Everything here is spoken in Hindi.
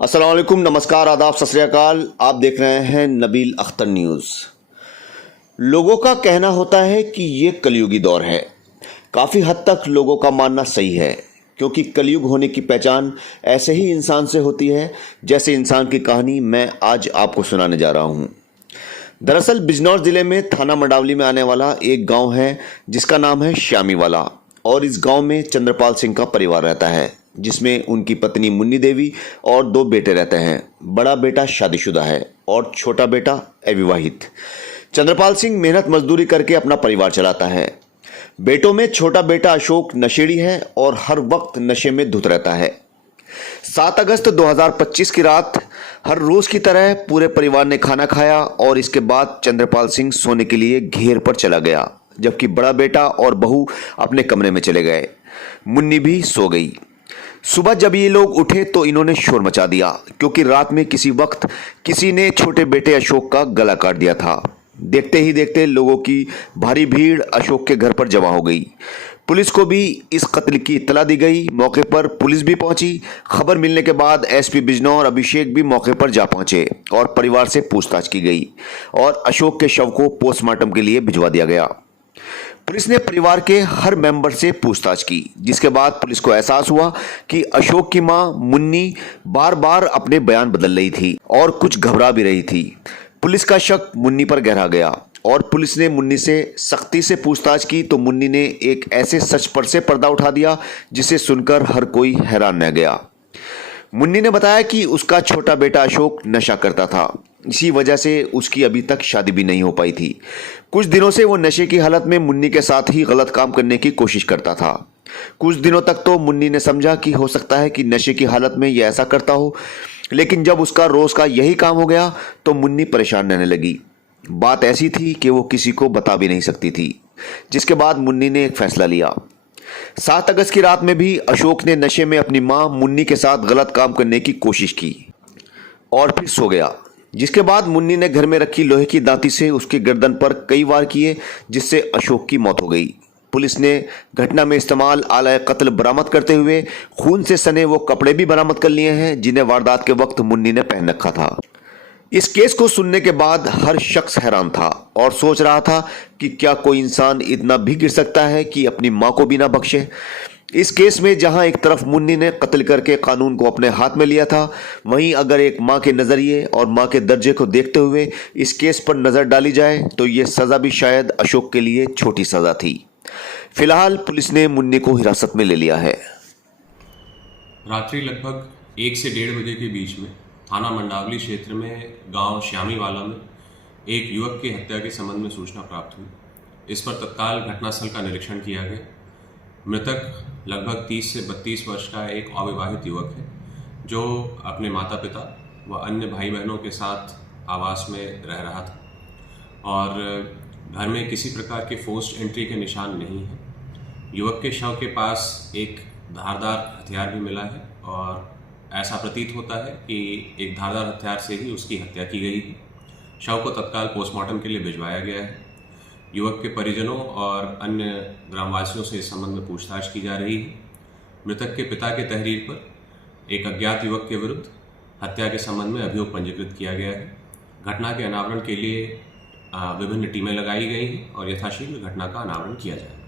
अस्सलाम वालेकुम, नमस्कार, आदाब, सत श्री अकाल। आप देख रहे हैं नबील अख्तर न्यूज़। लोगों का कहना होता है कि ये कलयुगी दौर है। काफ़ी हद तक लोगों का मानना सही है, क्योंकि कलयुग होने की पहचान ऐसे ही इंसान से होती है जैसे इंसान की कहानी मैं आज आपको सुनाने जा रहा हूँ। दरअसल बिजनौर ज़िले में थाना मंडावली में आने वाला एक गांव है जिसका नाम है श्यामी वाला, और इस गांव में चंद्रपाल सिंह का परिवार रहता है, जिसमें उनकी पत्नी मुन्नी देवी और 2 बेटे रहते हैं। बड़ा बेटा शादीशुदा है और छोटा बेटा अविवाहित। चंद्रपाल सिंह मेहनत मजदूरी करके अपना परिवार चलाता है। बेटों में छोटा बेटा अशोक नशेड़ी है और हर वक्त नशे में धुत रहता है। 7 अगस्त 2025 की रात हर रोज की तरह पूरे परिवार ने खाना खाया और इसके बाद चंद्रपाल सिंह सोने के लिए घेर पर चला गया, जबकि बड़ा बेटा और बहू अपने कमरे में चले गए। मुन्नी भी सो गई। सुबह जब ये लोग उठे तो इन्होंने शोर मचा दिया, क्योंकि रात में किसी वक्त किसी ने छोटे बेटे अशोक का गला काट दिया था। देखते ही देखते लोगों की भारी भीड़ अशोक के घर पर जमा हो गई। पुलिस को भी इस कत्ल की इत्तला दी गई। मौके पर पुलिस भी पहुंची। खबर मिलने के बाद एसपी बिजनौर अभिषेक भी मौके पर जा पहुंचे और परिवार से पूछताछ की गई और अशोक के शव को पोस्टमार्टम के लिए भिजवा दिया गया। पुलिस ने परिवार के हर मेंबर से पूछताछ की, जिसके बाद पुलिस को एहसास हुआ कि अशोक की मां मुन्नी बार बार अपने बयान बदल रही थी और कुछ घबरा भी रही थी। पुलिस का शक मुन्नी पर गहरा गया और पुलिस ने मुन्नी से सख्ती से पूछताछ की तो मुन्नी ने एक ऐसे सच पर से पर्दा उठा दिया जिसे सुनकर हर कोई हैरान रह गया। मुन्नी ने बताया कि उसका छोटा बेटा अशोक नशा करता था, इसी वजह से उसकी अभी तक शादी भी नहीं हो पाई थी। कुछ दिनों से वो नशे की हालत में मुन्नी के साथ ही गलत काम करने की कोशिश करता था। कुछ दिनों तक तो मुन्नी ने समझा कि हो सकता है कि नशे की हालत में ये ऐसा करता हो, लेकिन जब उसका रोज का यही काम हो गया तो मुन्नी परेशान रहने लगी। बात ऐसी थी कि वो किसी को बता भी नहीं सकती थी, जिसके बाद मुन्नी ने एक फैसला लिया। 7 अगस्त की रात में भी अशोक ने नशे में अपनी मां मुन्नी के साथ गलत काम करने की कोशिश की और फिर सो गया, जिसके बाद मुन्नी ने घर में रखी लोहे की दांती से उसके गर्दन पर कई वार किए, जिससे अशोक की मौत हो गई। पुलिस ने घटना में इस्तेमाल आला कत्ल बरामद करते हुए खून से सने वो कपड़े भी बरामद कर लिए हैं जिन्हें वारदात के वक्त मुन्नी ने पहन रखा था। इस केस को सुनने के बाद हर शख्स हैरान था और सोच रहा था कि क्या कोई इंसान इतना भी गिर सकता है कि अपनी मां को भी ना बख्शे। इस केस में जहां एक तरफ मुन्नी ने कत्ल करके कानून को अपने हाथ में लिया था, वहीं अगर एक मां के नजरिए और मां के दर्जे को देखते हुए इस केस पर नजर डाली जाए तो ये सजा भी शायद अशोक के लिए छोटी सजा थी। फिलहाल पुलिस ने मुन्नी को हिरासत में ले लिया है। रात्रि लगभग 1 से 1:30 बजे के बीच में थाना मंडावली क्षेत्र में गांव श्यामी वाला में एक युवक की हत्या के संबंध में सूचना प्राप्त हुई। इस पर तत्काल घटनास्थल का निरीक्षण किया गया। मृतक लगभग 30 से 32 वर्ष का एक अविवाहित युवक है, जो अपने माता पिता व अन्य भाई बहनों के साथ आवास में रह रहा था और घर में किसी प्रकार के फोर्स्ड एंट्री के निशान नहीं है। युवक के शव के पास एक धारदार हथियार भी मिला है और ऐसा प्रतीत होता है कि एक धारदार हथियार से ही उसकी हत्या की गई है। शव को तत्काल पोस्टमार्टम के लिए भिजवाया गया है। युवक के परिजनों और अन्य ग्रामवासियों से इस संबंध में पूछताछ की जा रही है। मृतक के पिता के तहरीर पर एक अज्ञात युवक के विरुद्ध हत्या के संबंध में अभियोग पंजीकृत किया गया है। घटना के अनावरण के लिए विभिन्न टीमें लगाई गई हैं और यथाशीघ्र घटना का अनावरण किया जाएगा।